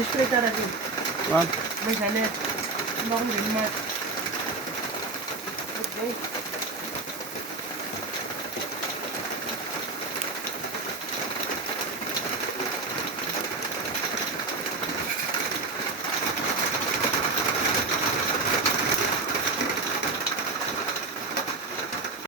Rispettare tu. Vâng. Bây giờ lên. Nó không đến mà. Ok.